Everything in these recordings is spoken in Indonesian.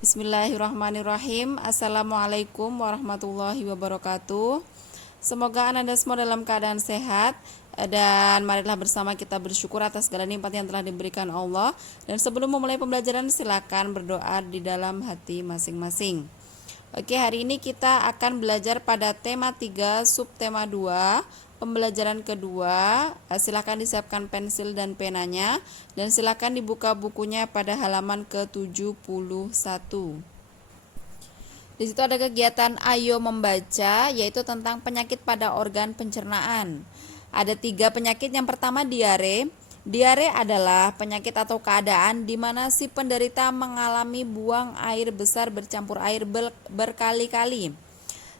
Bismillahirrahmanirrahim. Assalamualaikum warahmatullahi wabarakatuh. Semoga Anda semua dalam keadaan sehat, dan marilah bersama kita bersyukur atas segala nikmat yang telah diberikan Allah. Dan sebelum memulai pembelajaran, silakan berdoa di dalam hati masing-masing. Oke, hari ini kita akan belajar pada tema 3, subtema 2, pembelajaran kedua. Silakan disiapkan pensil dan penanya, dan silakan dibuka bukunya pada halaman ke-71. Di situ ada kegiatan Ayo Membaca, yaitu tentang penyakit pada organ pencernaan. Ada 3 penyakit. Yang pertama, diare. Diare adalah penyakit atau keadaan di mana si penderita mengalami buang air besar bercampur air berkali-kali.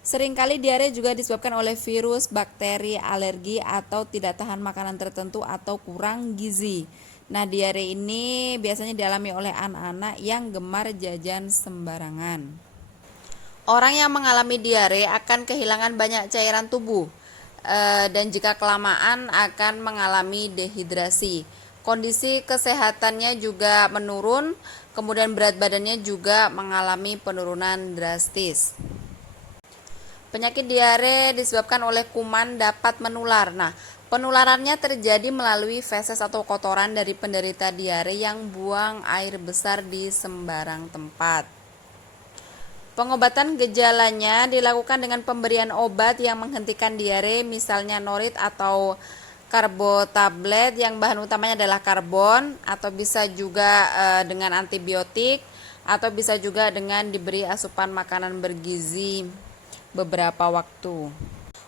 Seringkali diare juga disebabkan oleh virus, bakteri, alergi, atau tidak tahan makanan tertentu atau kurang gizi. Nah, diare ini biasanya dialami oleh anak-anak yang gemar jajan sembarangan. Orang yang mengalami diare akan kehilangan banyak cairan tubuh, dan jika kelamaan akan mengalami dehidrasi. Kondisi kesehatannya juga menurun, kemudian berat badannya juga mengalami penurunan drastis. Penyakit diare disebabkan oleh kuman dapat menular. Nah, penularannya terjadi melalui feses atau kotoran dari penderita diare yang buang air besar di sembarang tempat. Pengobatan gejalanya dilakukan dengan pemberian obat yang menghentikan diare, misalnya norit atau karbotablet yang bahan utamanya adalah karbon, atau bisa juga dengan antibiotik, atau bisa juga dengan diberi asupan makanan bergizi beberapa waktu.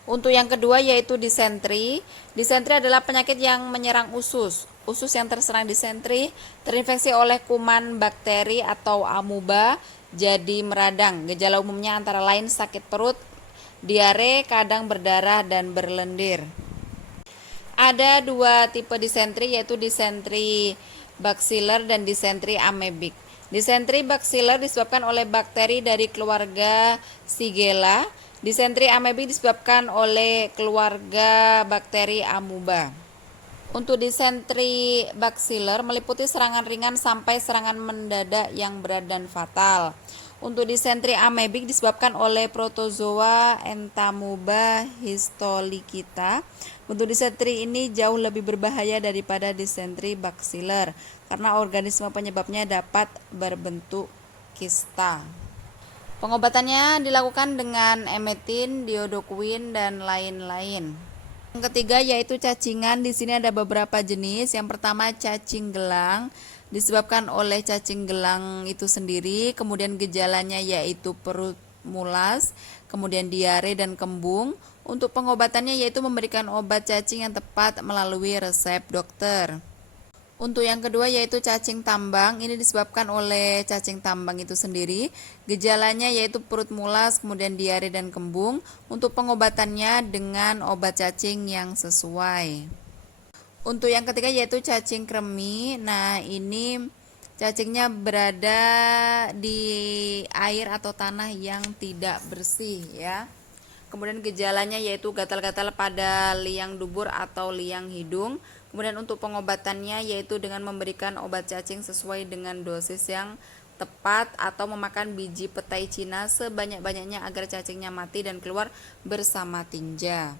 Untuk yang kedua yaitu disentri. Disentri adalah penyakit yang menyerang usus. Usus yang terserang disentri terinfeksi oleh kuman, bakteri, atau amuba jadi meradang. Gejala umumnya antara lain sakit perut, diare, kadang berdarah, dan berlendir. Ada 2 tipe disentri, yaitu disentri baciller dan disentri amebik. Disentri baciller disebabkan oleh bakteri dari keluarga Shigella. Disentri amebik disebabkan oleh keluarga bakteri amuba. Untuk disentri baciller meliputi serangan ringan sampai serangan mendadak yang berat dan fatal. Untuk disentri amebik disebabkan oleh protozoa Entamoeba histolytica. Untuk disentri ini jauh lebih berbahaya daripada disentri baciller karena organisme penyebabnya dapat berbentuk kista. Pengobatannya dilakukan dengan emetin, diodoquin, dan lain-lain. Yang ketiga yaitu cacingan. Di sini ada beberapa jenis. Yang pertama cacing gelang, disebabkan oleh cacing gelang itu sendiri. Kemudian gejalanya yaitu perut mulas, kemudian diare dan kembung. Untuk pengobatannya yaitu memberikan obat cacing yang tepat melalui resep dokter. Untuk yang kedua yaitu cacing tambang. Ini disebabkan oleh cacing tambang itu sendiri. Gejalanya yaitu perut mulas, kemudian diare dan kembung. Untuk pengobatannya dengan obat cacing yang sesuai. Untuk yang ketiga yaitu cacing kremi. Nah, ini cacingnya berada di air atau tanah yang tidak bersih ya. Kemudian gejalanya yaitu gatal-gatal pada liang dubur atau liang hidung. Kemudian untuk pengobatannya yaitu dengan memberikan obat cacing sesuai dengan dosis yang tepat atau memakan biji petai Cina sebanyak-banyaknya agar cacingnya mati dan keluar bersama tinja.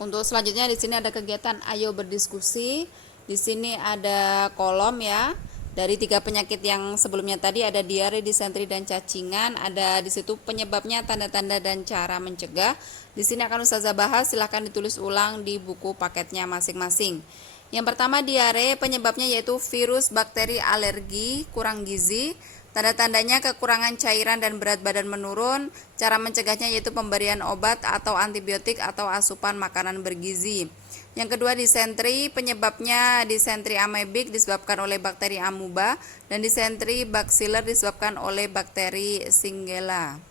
Untuk selanjutnya di sini ada kegiatan Ayo Berdiskusi. Di sini ada kolom ya. Dari 3 penyakit yang sebelumnya tadi ada diare, disentri, dan cacingan. Ada di situ penyebabnya, tanda-tanda, dan cara mencegah. Di sini akan Ustazah bahas, silahkan ditulis ulang di buku paketnya masing-masing. Yang pertama diare, penyebabnya yaitu virus, bakteri, alergi, kurang gizi. Tanda-tandanya kekurangan cairan dan berat badan menurun. Cara mencegahnya yaitu pemberian obat atau antibiotik atau asupan makanan bergizi. Yang kedua disentri, penyebabnya disentri amebik disebabkan oleh bakteri amuba, dan disentri baciller disebabkan oleh bakteri Shigella.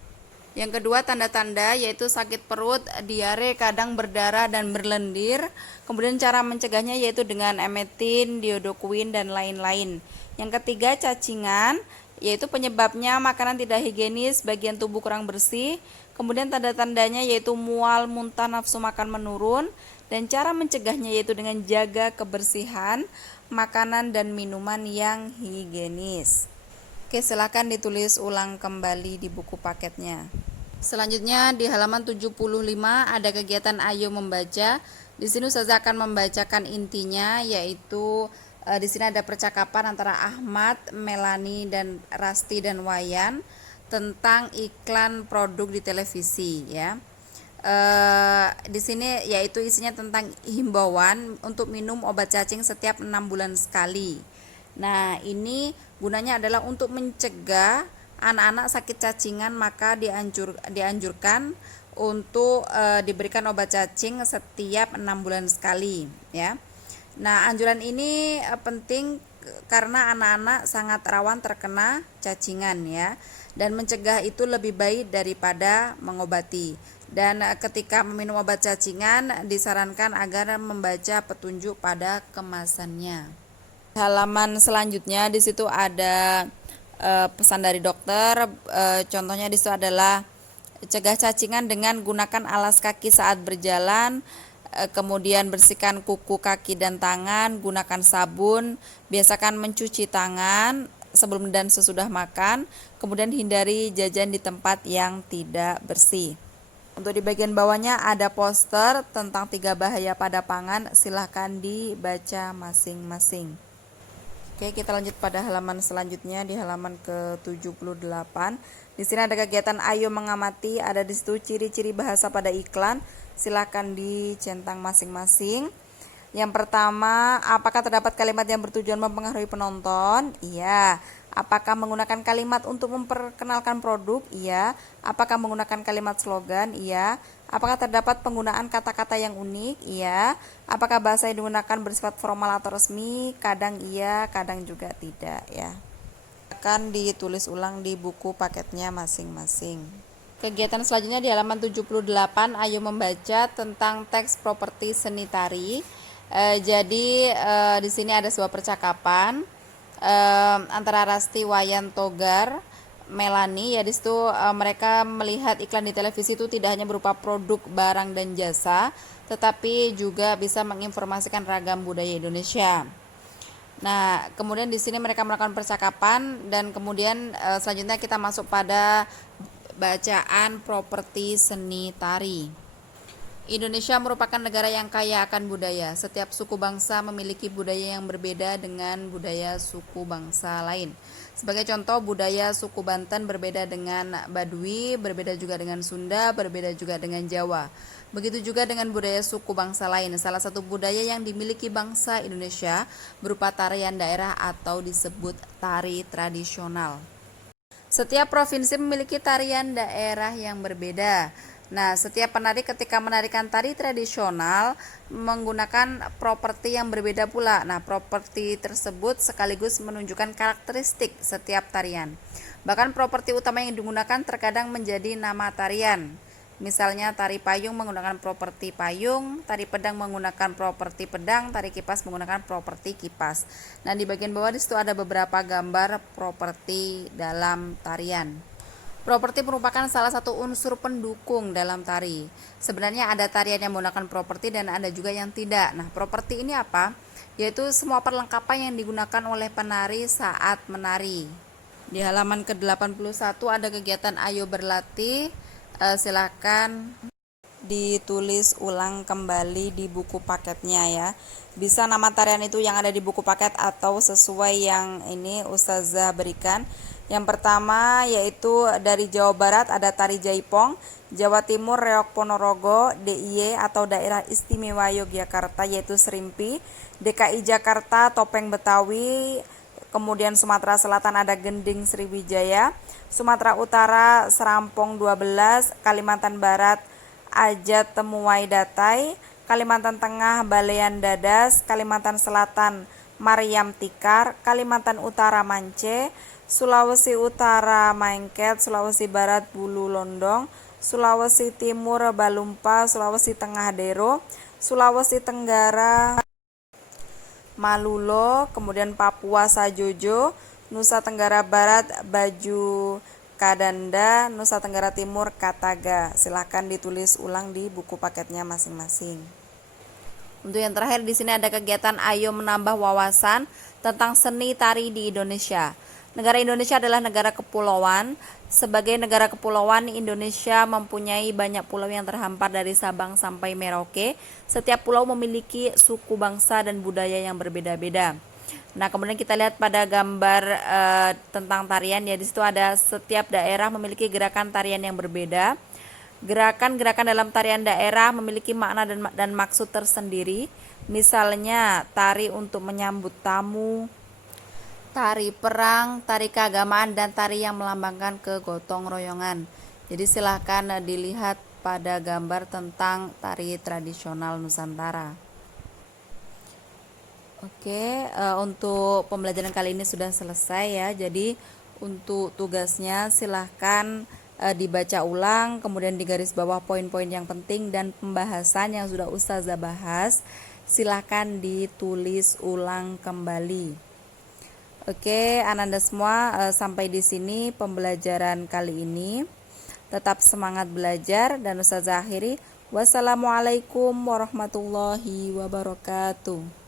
Yang kedua tanda-tanda yaitu sakit perut, diare, kadang berdarah dan berlendir. Kemudian cara mencegahnya yaitu dengan emetin, diodoquin, dan lain-lain. Yang ketiga cacingan, yaitu penyebabnya makanan tidak higienis, bagian tubuh kurang bersih. Kemudian tanda-tandanya yaitu mual, muntah, nafsu makan menurun. Dan cara mencegahnya yaitu dengan jaga kebersihan makanan dan minuman yang higienis. Oke, silakan ditulis ulang kembali di buku paketnya. Selanjutnya di halaman 75 ada kegiatan Ayo Membaca. Di sini Ustazah akan membacakan intinya, yaitu di sini ada percakapan antara Ahmad, Melani, dan Rasti dan Wayan tentang iklan produk di televisi ya. Di sini yaitu isinya tentang himbauan untuk minum obat cacing setiap 6 bulan sekali. Nah, ini gunanya adalah untuk mencegah anak-anak sakit cacingan, maka dianjurkan untuk diberikan obat cacing setiap 6 bulan sekali ya. Nah, anjuran ini penting karena anak-anak sangat rawan terkena cacingan ya, dan mencegah itu lebih baik daripada mengobati. Dan ketika meminum obat cacingan disarankan agar membaca petunjuk pada kemasannya. Halaman selanjutnya di situ ada pesan dari dokter. Contohnya di situ adalah cegah cacingan dengan gunakan alas kaki saat berjalan, kemudian bersihkan kuku kaki dan tangan, gunakan sabun, biasakan mencuci tangan sebelum dan sesudah makan, kemudian hindari jajan di tempat yang tidak bersih. Untuk di bagian bawahnya ada poster tentang 3 bahaya pada pangan, silahkan dibaca masing-masing. Oke, kita lanjut pada halaman selanjutnya di halaman ke-78. Di sini ada kegiatan Ayo Mengamati, ada di situ ciri-ciri bahasa pada iklan. Silakan dicentang masing-masing. Yang pertama, apakah terdapat kalimat yang bertujuan mempengaruhi penonton? Iya. Apakah menggunakan kalimat untuk memperkenalkan produk? Iya. Apakah menggunakan kalimat slogan? Iya. Apakah terdapat penggunaan kata-kata yang unik? Iya. Apakah bahasa yang digunakan bersifat formal atau resmi? Kadang iya, kadang juga tidak ya. Akan ditulis ulang di buku paketnya masing-masing. Kegiatan selanjutnya di halaman 78, Ayo Membaca tentang teks properti seni tari. Jadi di sini ada sebuah percakapan antara Rasti, Wayan, Togar, Melani ya. Di situ mereka melihat iklan di televisi itu tidak hanya berupa produk, barang dan jasa, tetapi juga bisa menginformasikan ragam budaya Indonesia. Nah, kemudian di sini mereka melakukan percakapan dan kemudian selanjutnya kita masuk pada bacaan properti seni tari. Indonesia merupakan negara yang kaya akan budaya. Setiap suku bangsa memiliki budaya yang berbeda dengan budaya suku bangsa lain. Sebagai contoh, budaya suku Banten berbeda dengan Baduy, berbeda juga dengan Sunda, berbeda juga dengan Jawa. Begitu juga dengan budaya suku bangsa lain. Salah satu budaya yang dimiliki bangsa Indonesia berupa tarian daerah atau disebut tari tradisional. Setiap provinsi memiliki tarian daerah yang berbeda. Nah, setiap penari ketika menarikan tari tradisional menggunakan properti yang berbeda pula. Nah, properti tersebut sekaligus menunjukkan karakteristik setiap tarian. Bahkan properti utama yang digunakan terkadang menjadi nama tarian. Misalnya tari payung menggunakan properti payung, tari pedang menggunakan properti pedang, tari kipas menggunakan properti kipas. Nah, di bagian bawah di situ ada beberapa gambar properti dalam tarian. Properti merupakan salah satu unsur pendukung dalam tari. Sebenarnya ada tarian yang menggunakan properti dan ada juga yang tidak. Nah, properti ini apa? Yaitu semua perlengkapan yang digunakan oleh penari saat menari. Di halaman ke-81 ada kegiatan Ayo Berlatih. Silakan ditulis ulang kembali di buku paketnya ya. Bisa nama tarian itu yang ada di buku paket atau sesuai yang ini Ustazah berikan. Yang pertama yaitu dari Jawa Barat ada tari Jaipong, Jawa Timur Reok Ponorogo, DIY atau Daerah Istimewa Yogyakarta yaitu Serimpi, DKI Jakarta Topeng Betawi, kemudian Sumatera Selatan ada Gending Sriwijaya, Sumatera Utara Serampong 12, Kalimantan Barat Ajat Temuai Datai, Kalimantan Tengah Balean Dadas, Kalimantan Selatan Mariam Tikar, Kalimantan Utara Mance, Sulawesi Utara Maengket, Sulawesi Barat Bulu Londong, Sulawesi Timur Balumpa, Sulawesi Tengah Dero, Sulawesi Tenggara Malulo, kemudian Papua Sajojo, Nusa Tenggara Barat Baju Kadanda, Nusa Tenggara Timur Kataga. Silahkan ditulis ulang di buku paketnya masing-masing. Untuk yang terakhir di sini ada kegiatan Ayo Menambah Wawasan tentang seni tari di Indonesia. Negara Indonesia adalah negara kepulauan. Sebagai negara kepulauan, Indonesia mempunyai banyak pulau yang terhampar dari Sabang sampai Merauke. Setiap pulau memiliki suku bangsa dan budaya yang berbeda-beda. Nah, kemudian kita lihat pada gambar tentang tarian ya, di situ ada setiap daerah memiliki gerakan tarian yang berbeda. Gerakan-gerakan dalam tarian daerah memiliki makna dan maksud tersendiri. Misalnya, tari untuk menyambut tamu, tari perang, tari keagamaan, dan tari yang melambangkan kegotong royongan. Jadi silahkan dilihat pada gambar tentang tari tradisional Nusantara. Oke, untuk pembelajaran kali ini sudah selesai ya. Jadi untuk tugasnya silahkan dibaca ulang, kemudian digaris bawah poin-poin yang penting dan pembahasan yang sudah Ustazah bahas. Silahkan ditulis ulang kembali. Oke, Ananda semua, sampai di sini pembelajaran kali ini. Tetap semangat belajar dan Ustazah akhiri. Wassalamualaikum warahmatullahi wabarakatuh.